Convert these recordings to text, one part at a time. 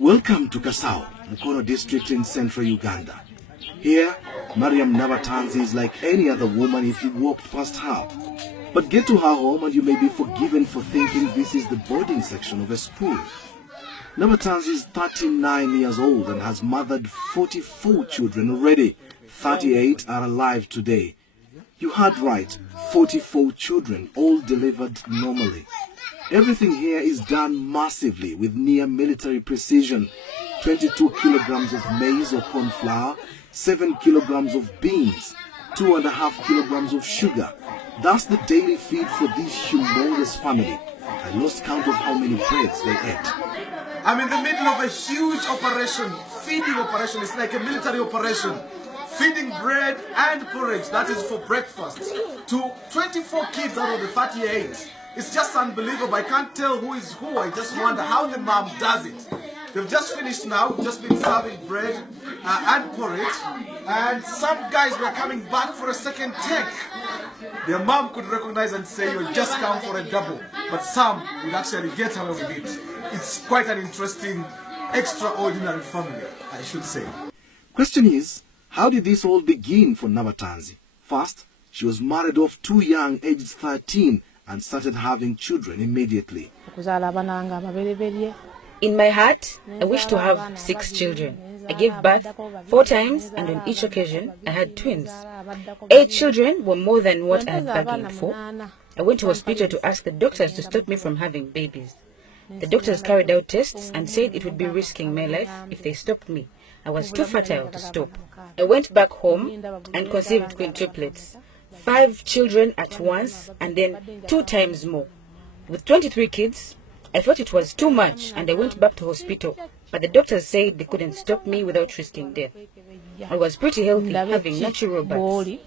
Welcome to Kasao, Mukono district in central Uganda. Here, Mariam Nabatanzi is like any other woman if you walked past her. But get to her home and you may be forgiven for thinking this is the boarding section of a school. Nabatanzi is 39 years old and has mothered 44 children already. 38 are alive today. You heard right, 44 children, all delivered normally. Everything here is done massively with near military precision. 22 kilograms of maize or corn flour, 7 kilograms of beans, 2.5 kilograms of sugar. That's the daily feed for this humongous family. I lost count of how many breads they ate. I'm in the middle of a huge operation, feeding operation. It's like a military operation. Feeding bread and porridge, that is for breakfast, to 24 kids out of the 38. It's just unbelievable. I can't tell who is who. I just wonder how the mom does it. They've just finished now, just been serving bread and porridge, and some guys were coming back for a second take. Their mom could recognize and say, you just come for a double, but some would actually get away with it. It's quite an interesting, extraordinary family, I should say. Question is, how did this all begin for Nabatanzi? First, she was married off too young, aged 13, and started having children immediately. In my heart, I wish to have 6 children. I gave birth 4 times, and on each occasion, I had twins. 8 children were more than what I had bargained for. I went to hospital to ask the doctors to stop me from having babies. The doctors carried out tests and said it would be risking my life if they stopped me. I was too fertile to stop. I went back home and conceived quintuplets. 5 children at once and then 2 times more. With 23 kids, I thought it was too much and I went back to hospital. But the doctors said they couldn't stop me without risking death. I was pretty healthy, having natural births.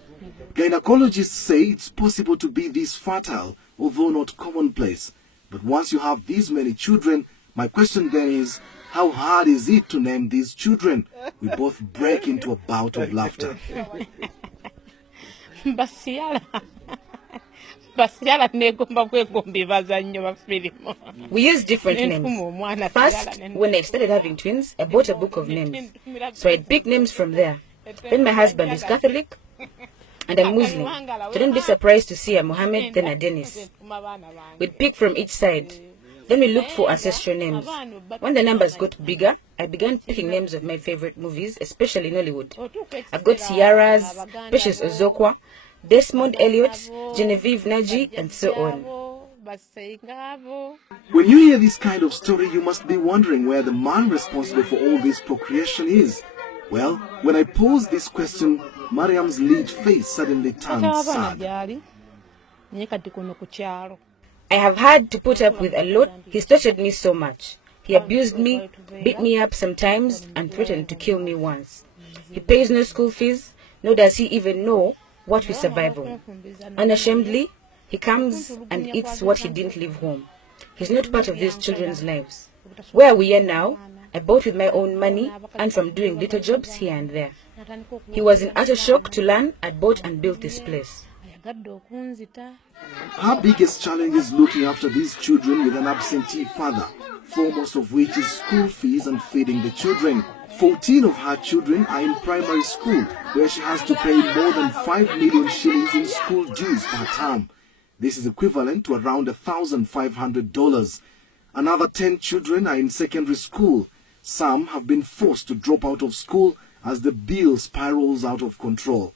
Gynecologists say it's possible to be this fertile, although not commonplace. But once you have these many children, my question then is, how hard is it to name these children? We both break into a bout of laughter. We use different names. First, when I started having twins, I bought a book of names. So I'd pick names from there. Then my husband is Catholic and I'm Muslim. So don't be surprised to see a Muhammad, then a Dennis. We'd pick from each side. Then we looked for ancestral names. When the numbers got bigger, I began picking names of my favorite movies, especially Nollywood. I've got Ciara's, Precious Ozokwa, Desmond Elliot, Genevieve Naji, and so on. When you hear this kind of story, you must be wondering where the man responsible for all this procreation is. Well, when I pose this question, Mariam's lead face suddenly turned sad. I have had to put up with a lot. He's tortured me so much. He abused me, beat me up sometimes, and threatened to kill me once. He pays no school fees, nor does he even know what we survive on. Unashamedly, he comes and eats what he didn't leave home. He's not part of these children's lives. Where we are now, I bought with my own money and from doing little jobs here and there. He was in utter shock to learn I'd bought and built this place. Her biggest challenge is looking after these children with an absentee father, foremost of which is school fees and feeding the children. 14 of her children are in primary school, where she has to pay more than 5 million shillings in school dues per term. This is equivalent to around $1,500. Another 10 children are in secondary school. Some have been forced to drop out of school as the bill spirals out of control.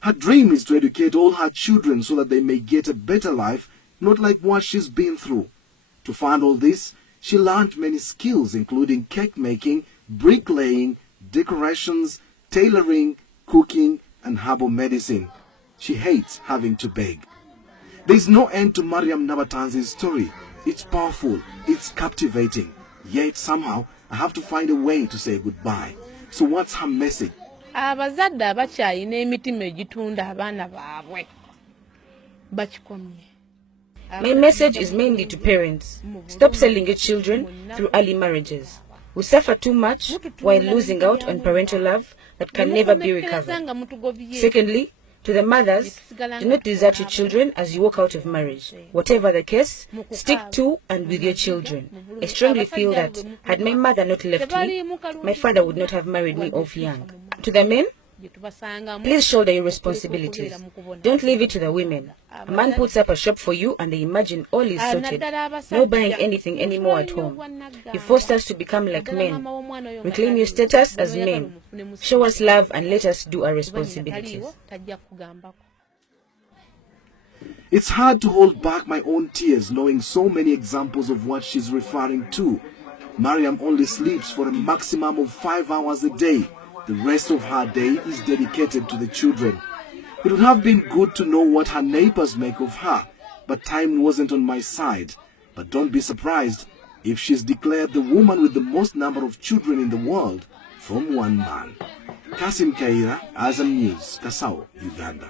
Her dream is to educate all her children so that they may get a better life, not like what she's been through. To fund all this, she learned many skills including cake making, bricklaying, decorations, tailoring, cooking, and herbal medicine. She hates having to beg. There is no end to Mariam Nabatanzi's story. It's powerful, it's captivating. Yet somehow, I have to find a way to say goodbye. So what's her message? Abazadde abakyalina emitima egitunda abaana baabwe bakikomye. My message is mainly to parents. Stop selling your children through early marriages. We suffer too much while losing out on parental love that can never be recovered. Secondly, To the mothers, do not desert your children as you walk out of marriage. Whatever the case, stick to and with your children. I strongly feel that had my mother not left me, my father would not have married me off young. To the men, please shoulder your responsibilities. Don't leave it to the women. A man puts up a shop for you and they imagine all is sorted. No buying anything anymore at home. You forced us to become like men. Reclaim your status as men. Show us love and let us do our responsibilities. It's hard to hold back my own tears knowing so many examples of what she's referring to. Mariam only sleeps for a maximum of 5 hours a day. The rest of her day is dedicated to the children. It would have been good to know what her neighbors make of her, but time wasn't on my side. But don't be surprised if she's declared the woman with the most number of children in the world from one man. Kasim Kaira, Azam News, Kasao, Uganda.